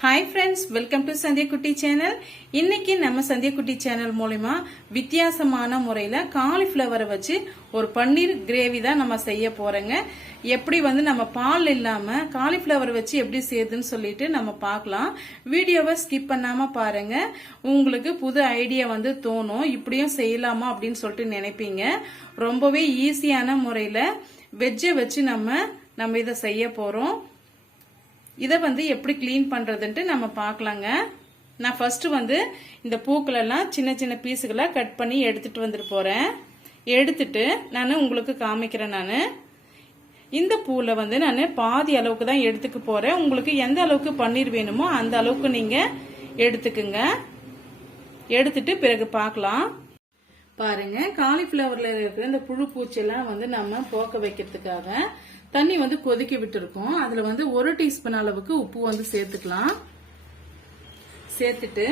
Hi friends welcome to Sandhya Kutty channel இன்னைக்கு நம்ம Sandhiyakutty channel மூலயமா வித்தியாசமான முறையில் காலிஃப்ளவரை வச்சு ஒரு பன்னீர் கிரேவி தான் நம்ம செய்ய போறோங்க. எப்படி வந்து நம்ம பால் இல்லாம காலிஃப்ளவர் வச்சு எப்படி செய்யுதுன்னு சொல்லிட்டு நம்ம பார்க்கலாம். வீடியோவை ஸ்கிப் பண்ணாம பாருங்க. உங்களுக்கு புது ஐடியா வந்து தோணும். இப்படியும் செய்யலாமா அப்படின்னு சொல்லிட்டு நினைப்பீங்க. ரொம்பவே ஈஸியான முறையில வெஜ்ஜை வச்சு நம்ம நம்ம இதை செய்ய போறோம். இதை வந்து எப்படி க்ளீன் பண்ணுறதுன்ட்டு நம்ம பார்க்கலாங்க நான் ஃபர்ஸ்ட் வந்து இந்த பூக்களெல்லாம் சின்ன சின்ன பீஸுகளாக கட் பண்ணி எடுத்துட்டு வந்துட்டு போகிறேன் எடுத்துட்டு நான் உங்களுக்கு காமிக்கிறேன் நான். இந்த பூவில் வந்து நான் பாதி அளவுக்கு தான் எடுத்துக்க போகிறேன் உங்களுக்கு எந்த அளவுக்கு பன்னீர் வேணுமோ அந்த அளவுக்கு நீங்கள் எடுத்துக்குங்க. எடுத்துட்டு பிறகு பார்க்கலாம் பாருங்க காலிஃபிளவர்ல இருக்கிற இந்த புழு பூச்செல்லாம் வந்து நம்ம போக்க வைக்கிறதுக்காக தண்ணி வந்து கொதிக்க விட்டுருக்கோம். அதுல வந்து ஒரு டீஸ்பூன் அளவுக்கு உப்பு வந்து சேர்த்துக்கலாம். சேர்த்துட்டு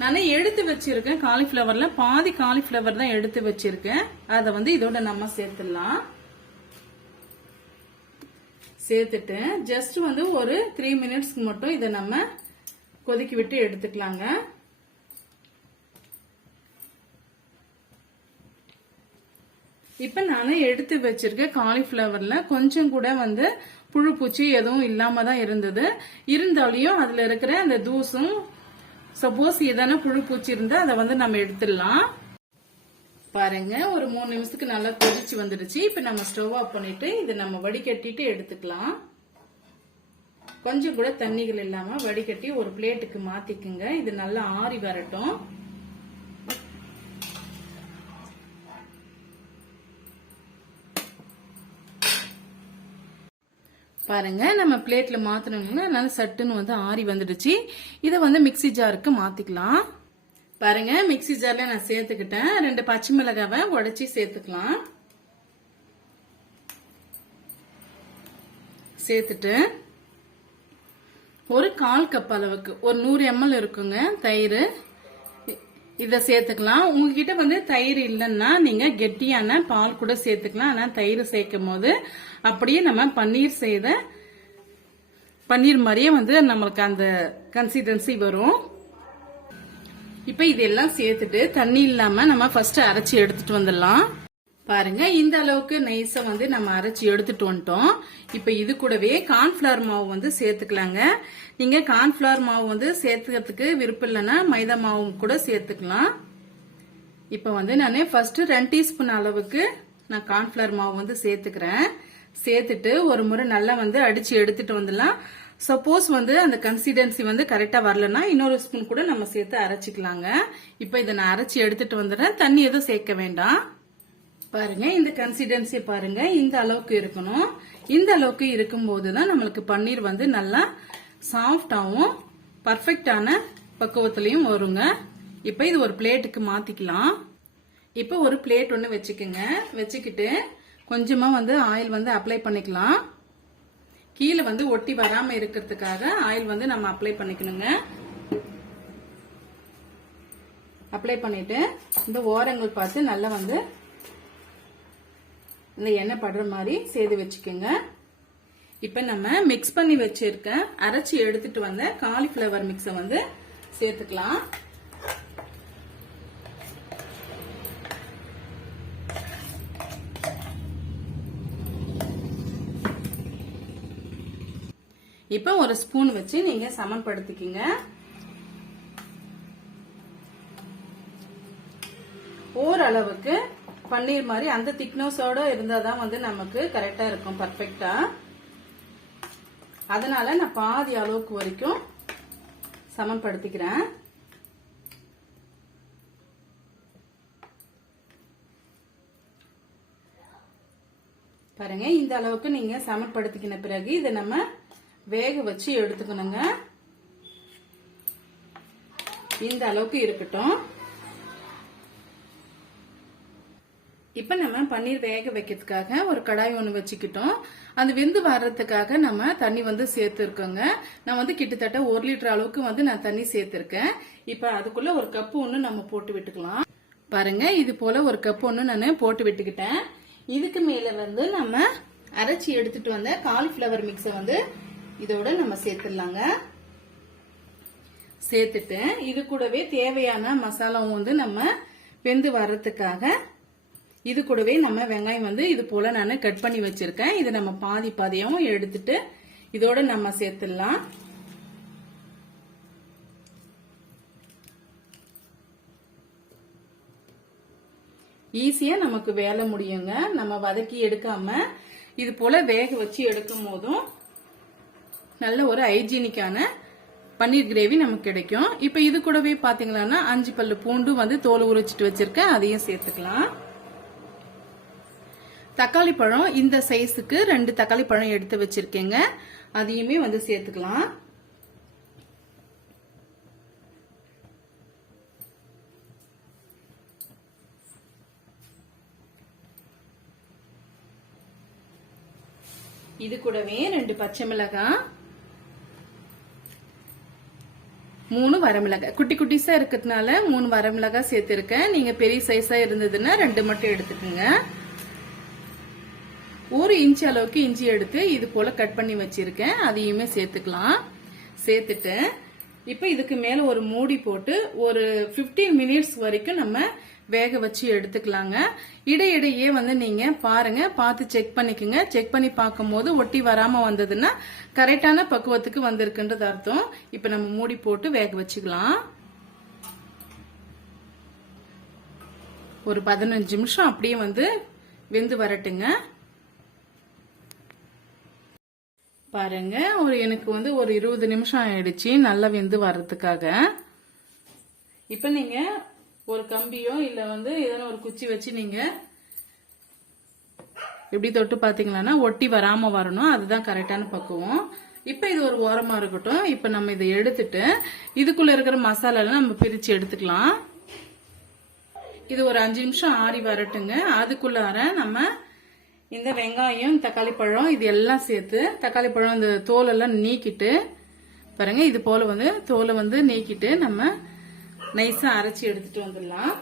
நான் எடுத்து வச்சிருக்கேன் காலிஃபிளவர்ல பாதி காலிஃப்ளவர் தான் எடுத்து வச்சிருக்கேன். அதை வந்து இதோட நம்ம சேர்த்துடலாம். சேர்த்துட்டு ஜஸ்ட் வந்து ஒரு த்ரீ மினிட்ஸ்க்கு மட்டும் இதை நம்ம கொதிக்கி விட்டு எடுத்துக்கலாங்க. இப்ப நான் எடுத்து வச்சிருக்க காலிஃபிளவர்ல கொஞ்சம் கூட வந்து புழு பூச்சி எதுவும் இல்லாம தான் இருந்தது. இருந்தாலையும் அதுல இருக்கிற அந்த தூசும் சப்போஸ் எதனா புழு பூச்சி இருந்தா அதை வந்து நம்ம எடுத்துடலாம். பாருங்க ஒரு மூணு நிமிஷத்துக்கு நல்லா கொதிச்சு வந்துடுச்சு. இப்ப நம்ம ஸ்டவ் ஆஃப் பண்ணிட்டு இதை நம்ம வடிகட்டிட்டு எடுத்துக்கலாம். கொஞ்சம் கூட தண்ணிகள் இல்லாம வடிகட்டி ஒரு பிளேட்டுக்கு மாத்திக்குங்க. இது நல்லா ஆறி வரட்டும். பாருங்க நம்ம பிளேட்ல மாத்தணுங்க நல்லா சட்டுன்னு வந்து ஆறி வந்துடுச்சு. இதை வந்து மிக்ஸி ஜாருக்கு மாத்திக்கலாம். பாருங்க மிக்ஸி ஜார்ல நான் சேர்த்துக்கிட்டேன். ரெண்டு பச்சை மிளகாவை உடச்சி சேர்த்துக்கலாம். சேர்த்துட்டு ஒரு கால் கப் அளவுக்கு ஒரு நூறு எம்எல் இருக்குங்க தயிர். இதை சேர்த்துக்கலாம். உங்ககிட்ட வந்து தயிர் இல்லைன்னா நீங்க கெட்டியான பால் கூட சேர்த்துக்கலாம். ஆனால் தயிர் சேர்க்கும் போது அப்படியே நம்ம பன்னீர் செய்த பன்னீர் மாதிரியே வந்து நம்மளுக்கு அந்த கன்சிஸ்டன்சி வரும். இப்போ இதெல்லாம் சேர்த்துட்டு தண்ணி இல்லாம நம்ம ஃபர்ஸ்ட் அரைச்சி எடுத்துட்டு வந்துடலாம். பாருங்க இந்த அளவுக்கு நைஸா வந்து நம்ம அரைச்சி எடுத்துட்டு வந்துட்டோம். இப்போ இது கூடவே கார்ன்ஃபிளவர் மாவு வந்து சேர்த்துக்கலாங்க. நீங்க கார்ன்ஃபிளவர் மாவு வந்து சேர்த்துக்கிறதுக்கு விருப்பம் இல்லைன்னா மைதா மாவும் கூட சேர்த்துக்கலாம். இப்போ வந்து நான் ஃபர்ஸ்ட் ரெண்டு டீஸ்பூன் அளவுக்கு நான் கார்ன்ஃபிளவர் மாவு வந்து சேர்த்துக்கிறேன். சேர்த்துட்டு ஒரு முறை நல்லா வந்து அடிச்சு எடுத்துட்டு வந்துடலாம். சப்போஸ் வந்து அந்த கன்சிஸ்டன்சி வந்து கரெக்டாக வரலன்னா இன்னொரு ஸ்பூன் கூட நம்ம சேர்த்து அரைச்சிக்கலாங்க. இப்போ இதை நான் அரைச்சி எடுத்துட்டு வந்துடுறேன். தண்ணி எதுவும் சேர்க்க வேண்டாம். பாருங்க இந்த கன்சிஸ்டன்சி பாருங்க இந்த அளவுக்கு இருக்கணும். இந்த அளவுக்கு இருக்கும்போது தான் நம்மளுக்கு பன்னீர் வந்து நல்லா சாஃப்டாகவும் பர்ஃபெக்டான பக்குவத்திலையும் வருங்க. இப்போ இது ஒரு பிளேட்டுக்கு மாற்றிக்கலாம் இப்போ ஒரு பிளேட் ஒன்று வச்சுக்கோங்க. வச்சுக்கிட்டு கொஞ்சமாக வந்து ஆயில் வந்து அப்ளை பண்ணிக்கலாம். கீழே வந்து ஒட்டி வராமல் இருக்கிறதுக்காக ஆயில் வந்து நம்ம அப்ளை பண்ணிக்கணுங்க. அப்ளை பண்ணிட்டு இந்த ஓரங்கள் பார்த்து நல்லா வந்து இந்த எண்ணெய் படுற மாதிரி செய்து வச்சுக்கோங்க. இப்ப நம்ம மிக்ஸ் பண்ணி வச்சிருக்க அரைச்சி எடுத்துட்டு வந்த காலிஃபிளவர் மிக்ஸை வந்து சேர்த்துக்கலாம். இப்ப ஒரு ஸ்பூன் வச்சு நீங்க சமன்படுத்திக்கிங்க. ஓரளவுக்கு பன்னீர் மாதிரி அந்த திக்னஸோட இருந்தாதான் வந்து நமக்கு கரெக்டா இருக்கும் பர்ஃபெக்டா அதனால நான் பாதி அளவுக்கு வரைக்கும் சமன்படுத்திக்கிறேன். பாருங்க இந்த அளவுக்கு நீங்க சமன்படுத்திக்கின பிறகு இதை நம்ம வேக வச்சு எடுத்துக்கணுங்க. இந்த அளவுக்கு இருக்கட்டும். இப்ப நம்ம பன்னீர் வேக வைக்கிறதுக்காக ஒரு கடாய் ஒன்று வச்சுக்கிட்டோம். அந்த வெந்து வர்றதுக்காக நம்ம தண்ணி வந்து சேர்த்துருக்கோங்க. நான் வந்து கிட்டத்தட்ட ஒரு லிட்டர் அளவுக்கு வந்து நான் தண்ணி சேர்த்திருக்கேன். இப்ப அதுக்குள்ள ஒரு கப்பு ஒன்று நம்ம போட்டு விட்டுக்கலாம். பாருங்க இது போல ஒரு கப்பு ஒன்று நான் போட்டு விட்டுக்கிட்டேன். இதுக்கு மேல வந்து நம்ம அரைச்சி எடுத்துட்டு வந்த காலிஃபிளவர் மிக்ஸை வந்து இதோட நம்ம சேர்த்துடலாங்க. சேர்த்துட்டேன் இது கூடவே தேவையான மசாலாவும் வந்து நம்ம வெந்து வர்றதுக்காக இது கூடவே நம்ம வெங்காயம் வந்து இது போல நான் கட் பண்ணி வச்சிருக்கேன். இது நம்ம பாதி பாதியாவும் எடுத்துட்டு இதோட நம்ம சேர்த்துடலாம். ஈஸியா நமக்கு வேலை முடியுங்க. நம்ம வதக்கி எடுக்காம இது போல வேக வச்சு எடுக்கும் போதும் நல்ல ஒரு ஹைஜீனிக்கான பன்னீர் கிரேவி நமக்கு கிடைக்கும். இப்ப இது கூடவே பாத்தீங்கன்னா அஞ்சு பல்லு பூண்டும் வந்து தோல் உரிச்சிட்டு வச்சிருக்கேன். அதையும் சேர்த்துக்கலாம். தக்காளி பழம் இந்த சைஸுக்கு ரெண்டு தக்காளி பழம் எடுத்து வச்சிருக்கேங்க. அதையுமே வந்து சேர்த்துக்கலாம். இது கூடவே ரெண்டு பச்சை மிளகாய் மூணு வரமிளகாய் குட்டி குட்டிஸா இருக்கிறதுனால மூணு வரமிளகாய் சேர்த்திருக்கேன். நீங்க பெரிய சைஸா இருந்ததுன்னா ரெண்டு மட்டும் எடுத்துக்கோங்க. இஞ்சி அளவுக்கு இஞ்சி எடுத்து இது போல கட் பண்ணி வச்சிருக்கேன். அதையுமே சேர்த்துக்கலாம். சேர்த்துட்டு இப்போ இதுக்கு மேல ஒரு மூடி போட்டு ஒரு 15 மினிட்ஸ் வரைக்கும் நம்ம வேக வச்சு எடுத்துக்கலாங்க. இடையிடையே வந்து நீங்க பாருங்க பார்த்து செக் பண்ணிக்கோங்க. செக் பண்ணி பார்க்கும்போது ஒட்டி வராம வந்ததுன்னா கரெக்டான பக்குவத்துக்கு வந்திருக்குன்றது அர்த்தம். இப்போ நம்ம மூடி போட்டு வேக வச்சுக்கலாம். ஒரு பதினஞ்சு நிமிஷம் அப்படியே வந்து வெந்து வரட்டுங்க. பாருங்க ஒரு எனக்கு வந்து ஒரு இருபது நிமிஷம் ஆயிடுச்சு நல்லா வெந்து வர்றதுக்காக. இப்ப நீங்க ஒரு கம்பியோ இல்ல வந்து ஏதோ ஒரு குச்சி வச்சு நீங்க எப்படி தொட்டு பாத்தீங்கன்னா ஒட்டி வராம வரணும். அதுதான் கரெக்டான பக்குவம். இப்ப இது ஒரு ஓரமா இருக்கட்டும். இப்ப நம்ம இதை எடுத்துட்டு இதுக்குள்ள இருக்கிற மசாலா நம்ம பிரிச்சு எடுத்துக்கலாம். இது ஒரு அஞ்சு நிமிஷம் ஆறி வரட்டுங்க. அதுக்குள்ளார நம்ம இந்த வெங்காயம் தக்காளி பழம் இது எல்லாம் சேர்த்து தக்காளி பழம் இந்த தோலெல்லாம் நீக்கிட்டு பாருங்க இது போல வந்து தோலை வந்து நீக்கிட்டு நம்ம நைஸா அரைச்சி எடுத்துட்டு வந்துடலாம்.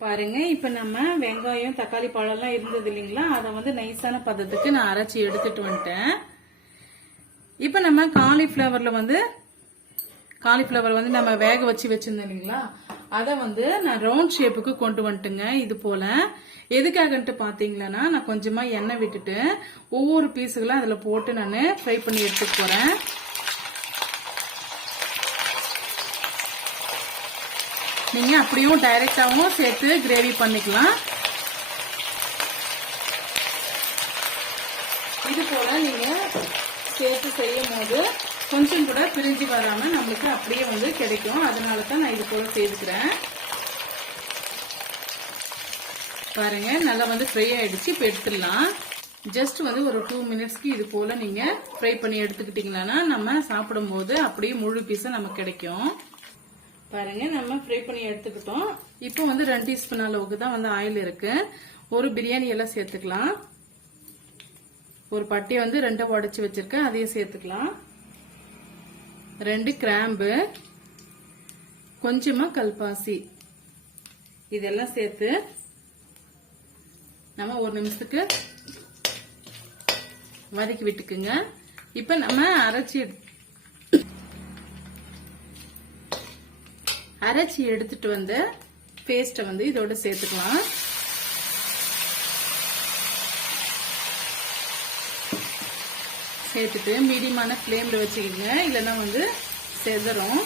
பாருங்க இப்ப நம்ம வெங்காயம் தக்காளி பழம் எல்லாம் இருந்தது இல்லைங்களா? அதை வந்து நைஸான பதத்துக்கு நான் அரைச்சி எடுத்துட்டு வந்துட்டேன். இப்ப நம்ம காலிஃபிளவர்ல வந்து காலிஃபிளவர் வந்து நம்ம வேக வச்சு வச்சிருந்தோம் இல்லைங்களா? அதை வந்து நான் ரவுண்ட் ஷேப்புக்கு கொண்டு வந்துட்டுங்க இது போல. எதுக்காகன்ட்டு பாத்தீங்கன்னா நான் கொஞ்சமா எண்ணெய் விட்டுட்டு ஒவ்வொரு பீஸுகளும் அதுல போட்டு நான் ஃப்ரை பண்ணி எடுத்துட்டு போறேன். நீங்க அப்படியும் டைரக்டாவும் சேர்த்து கிரேவி பண்ணிக்கலாம். இது போல நீங்க சேர்த்து செய்யும் போது கொஞ்சம் கூட பிரிஞ்சு வராமல் நம்மளுக்கு அப்படியே வந்து கிடைக்கும். அதனால தான் நான் இது போல் செய்துக்கிறேன் பாருங்க நல்லா வந்து ஃப்ரை ஆகிடுச்சு இப்போ எடுத்துடலாம். ஜஸ்ட் வந்து ஒரு டூ மினிட்ஸ்க்கு இது போல் நீங்கள் ஃப்ரை பண்ணி எடுத்துக்கிட்டிங்கன்னா நம்ம சாப்பிடும்போது அப்படியே முழு பீஸை நமக்கு கிடைக்கும். பாருங்க நம்ம ஃப்ரை பண்ணி எடுத்துக்கிட்டோம். இப்போ வந்து ரெண்டு டீஸ்பூன் அளவுக்கு தான் வந்து ஆயில் இருக்கு. ஒரு பிரியாணி எல்லாம் சேர்த்துக்கலாம். ஒரு பட்டியை வந்து ரெண்டை உடச்சி வச்சிருக்கேன். அதையும் சேர்த்துக்கலாம். ரெண்டு கிராம்பு கொஞ்சமா கல்பாசி. இதெல்லாம் சேர்த்து நம்ம ஒரு நிமிஷத்துக்கு வதக்கி விட்டுக்குங்க. இப்ப நம்ம அரைச்சி எடு- அரைச்சி எடுத்துட்டு வந்து பேஸ்ட்டை வந்து இதோட சேர்த்துக்கலாம். சேர்த்துட்டு மீடியமான ஃப்ளேமில் வச்சுக்கோங்க. இல்லைன்னா வந்து செதறும்.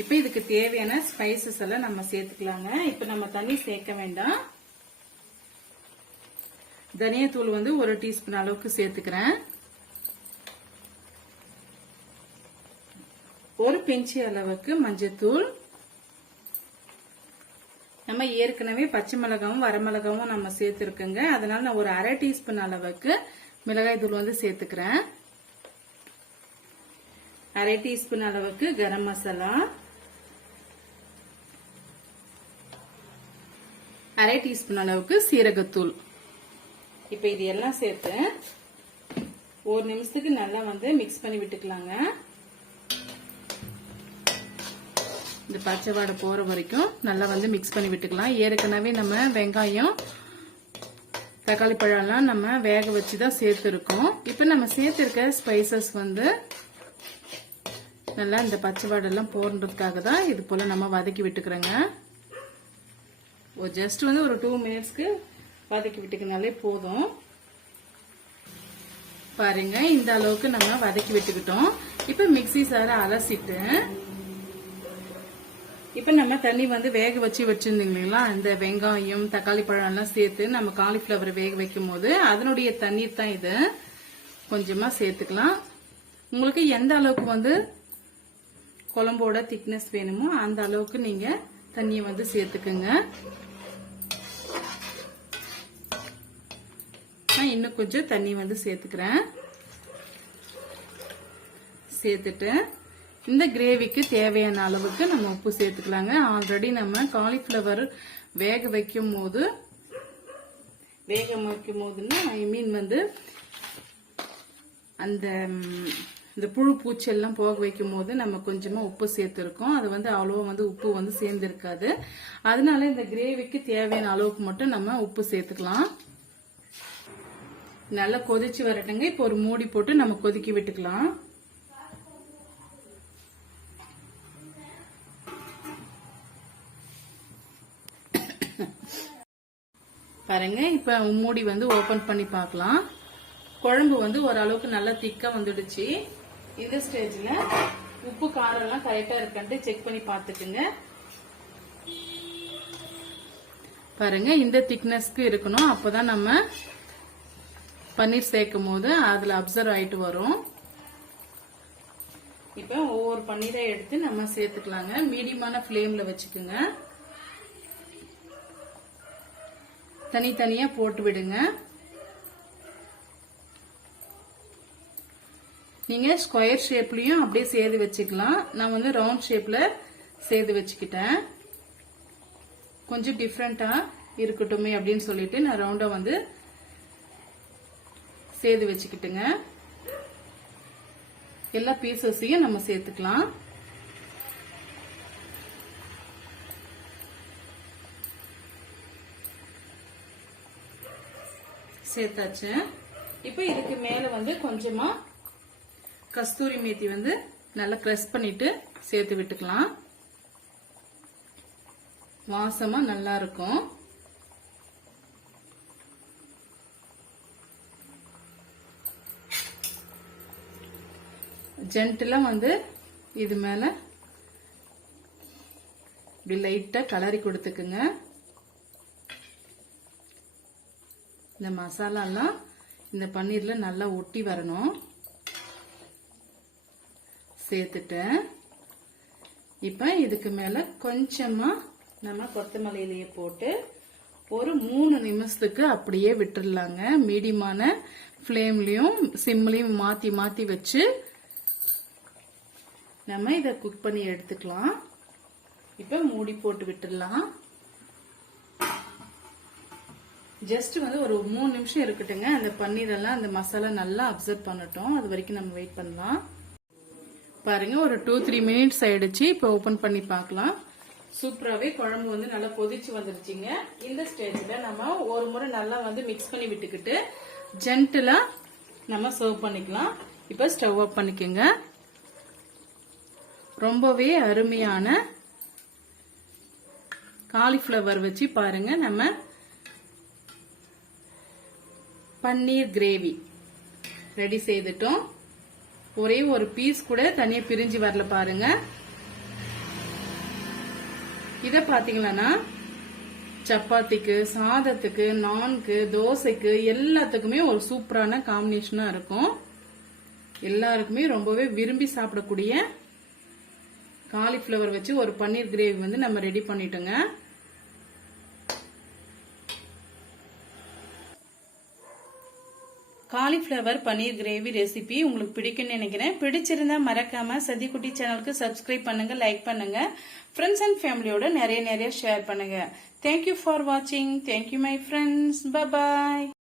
இப்போ இதுக்கு தேவையான ஸ்பைசஸ் எல்லாம் நம்ம சேர்த்துக்கலாங்க. இப்போ நம்ம தண்ணி சேர்க்க வேண்டாம். தனியாத்தூள் வந்து ஒரு டீஸ்பூன் அளவுக்கு சேர்த்துக்கிறேன். ஒரு பிஞ்சு அளவுக்கு மஞ்சத்தூள். ஏற்கனவே பச்சை மிளகாவும் வரமிளகாவும் நம்ம சேர்த்துருக்கோங்க. அதனால நான் ஒரு அரை டீஸ்பூன் அளவுக்கு மிளகாய் தூள் வந்து சேர்த்துக்கிறேன். அரை டீஸ்பூன் அளவுக்கு கரம் மசாலா. அரை டீஸ்பூன் அளவுக்கு சீரகத்தூள். இப்போ இது எல்லாம் சேர்த்து ஒரு நிமிஷத்துக்கு நல்லா வந்து மிக்ஸ் பண்ணி விட்டுக்கலாங்க. இது பச்சை வாடை போகிற வரைக்கும் நல்லா வந்து மிக்ஸ் பண்ணி விட்டுக்கலாம். ஏற்கனவே நம்ம வெங்காயம் தக்காளி பழம்லாம் நம்ம வேக வச்சு தான் சேர்த்துருக்கோம். இப்போ நம்ம சேர்த்துருக்க ஸ்பைசஸ் வந்து நல்லா இந்த பச்சை வாடெல்லாம் போடுறதுக்காக தான் இது போல் நம்ம வதக்கி விட்டுக்கிறோங்க. ஒரு ஜஸ்ட் வந்து ஒரு டூ மினிட்ஸ்க்கு வதக்கி விட்டுக்கினாலே போதும். பாருங்க இந்த அளவுக்கு நம்ம வதக்கி விட்டுக்கிட்டோம். இப்போ மிக்ஸி சாரை அலசிட்டு இப்போ நம்ம தண்ணி வந்து வேக வச்சு வச்சிருந்தீங்களா இந்த வெங்காயம் தக்காளி பழம் எல்லாம் சேர்த்து நம்ம காலிஃப்ளவர் வேக வைக்கும் போது அதனுடைய தண்ணீர் தான் இது. கொஞ்சமா சேர்த்துக்கலாம். உங்களுக்கு எந்த அளவுக்கு வந்து குழம்போட திக்னஸ் வேணுமோ அந்த அளவுக்கு நீங்க தண்ணியை வந்து சேர்த்துக்குங்க. நான் இன்னும் கொஞ்சம் தண்ணி வந்து சேர்த்துக்கிறேன். சேர்த்துட்டு இந்த கிரேவிக்கு தேவையான அளவுக்கு நம்ம உப்பு சேர்த்துக்கலாங்க. ஆல்ரெடி நம்ம காலிஃப்ளவர் வேக வைக்கும் போது வேக வைக்கும் போதுன்னா ஐ மீன் வந்து அந்த இந்த புழு பூச்செல்லாம் போக வைக்கும் போது நம்ம கொஞ்சமா உப்பு சேர்த்துருக்கோம். அது வந்து அவ்வளோ வந்து உப்பு வந்து சேர்ந்துருக்காது. அதனால இந்த கிரேவிக்கு தேவையான அளவுக்கு மட்டும் நம்ம உப்பு சேர்த்துக்கலாம். நல்லா கொதிச்சு வரட்டுங்க. இப்போ ஒரு மூடி போட்டு நம்ம கொதிக்க விட்டுக்கலாம். பாருங்க இப்போ மூடி வந்து ஓபன் பண்ணி பார்க்கலாம். குழம்பு வந்து ஓரளவுக்கு நல்லா திக்கா வந்துடுச்சு. இந்த ஸ்டேஜ்ல உப்பு காரம் எல்லாம் கரெக்டா இருக்கான்ட்டு செக் பண்ணி பார்த்துக்குங்க. பாருங்க இந்த திக்னஸ்க்கு இருக்கணும். அப்போதான் நம்ம பன்னீர் சேர்க்கும் போது அதுல அப்சர்வ் ஆயிட்டு வரும். இப்ப ஒவ்வொரு பன்னீரை எடுத்து நம்ம சேர்த்துக்கலாங்க. மீடியமான ஃப்ளேமில் வச்சுக்குங்க. தனித்தனியா போட்டு விடுங்க. நீங்க ஸ்கொயர் ஷேப்லயும் அப்படியே சேர்த்து வச்சுக்கலாம். நான் வந்து ரவுண்ட் ஷேப்ல சேர்த்து வச்சுக்கிட்டேன். கொஞ்சம் டிஃப்ரெண்டா இருக்கட்டுமே அப்படின்னு சொல்லிட்டு நான் ரவுண்டா வந்து சேர்த்து வச்சுக்கிட்டுங்க. எல்லா பீசஸையும் நம்ம சேர்த்துக்கலாம். சேர்த்தாச்சு. இப்போ இதுக்கு மேலே வந்து கொஞ்சமாக கஸ்தூரி மேத்தி வந்து நல்லா க்ரஷ் பண்ணிட்டு சேர்த்து விட்டுக்கலாம். வாசமாக நல்லா இருக்கும். ஜென்டிலா வந்து இது மேலே இப்படி லைட்டாக கலரி கொடுத்துக்குங்க. இந்த மசாலாலாம் இந்த பன்னீரில் நல்லா ஒட்டி வரணும். சேர்த்துட்டேன். இப்போ இதுக்கு மேலே கொஞ்சமாக நம்ம கொத்தமல்லியிலேயே போட்டு ஒரு மூணு நிமிஷத்துக்கு அப்படியே விட்டுடலாங்க மீடியமான ஃப்ளேம்லையும் சிம்லையும் மாற்றி மாற்றி வச்சு நம்ம இதை குக் பண்ணி எடுத்துக்கலாம். இப்போ மூடி போட்டு விட்டுடலாம். ஜஸ்ட் வந்து ஒரு மூணு நிமிஷம் இருக்கட்டுங்க. அந்த பன்னீரெல்லாம் அந்த மசாலா நல்லா அப்சர்வ் பண்ணட்டும். அது வரைக்கும் நம்ம வெயிட் பண்ணலாம். பாருங்க ஒரு டூ த்ரீ மினிட்ஸ் ஆயிடுச்சு. இப்போ ஓபன் பண்ணி பார்க்கலாம். சூப்பராகவே குழம்பு வந்து நல்லா கொதிச்சு வந்துருச்சுங்க. இந்த ஸ்டேஜில் நம்ம ஒரு முறை நல்லா வந்து மிக்ஸ் பண்ணி விட்டுக்கிட்டு ஜென்டலாக நம்ம சர்வ் பண்ணிக்கலாம். இப்போ ஸ்டவ் ஆஃப் பண்ணிக்கோங்க. ரொம்பவே அருமையான காலிஃப்ளவர் வச்சு பாருங்க நம்ம பன்னீர் கிரேவி. ரெடி செய்துட்டோம். ஒரே ஒரு பீஸ் கூட தனியா பிரிஞ்சு வரல பாருங்க. இத பாத்தீங்கன்னா சப்பாத்திக்கு சாதத்துக்கு நான்கு தோசைக்கு எல்லாத்துக்குமே ஒரு சூப்பரான காம்பினேஷனா இருக்கும். எல்லாருக்குமே ரொம்பவே விரும்பி சாப்பிடக்கூடிய காலிஃப்ளவர் வச்சு ஒரு பன்னீர் கிரேவி வந்து நம்ம ரெடி பண்ணிட்டோங்க. காலிஃப்ளவர் பன்னீர் கிரேவி ரெசிபி உங்களுக்கு பிடிக்கும்னு நினைக்கிறேன். பிடிச்சிருந்தா மறக்காம சதிக்குட்டி சேனலுக்கு சப்ஸ்கிரைப் பண்ணுங்க லைக் பண்ணுங்க. ஃப்ரெண்ட்ஸ் அண்ட் ஃபேமிலியோட நிறைய நிறைய ஷேர் பண்ணுங்க. தேங்க்யூ ஃபார் வாட்சிங் thank you my friends bye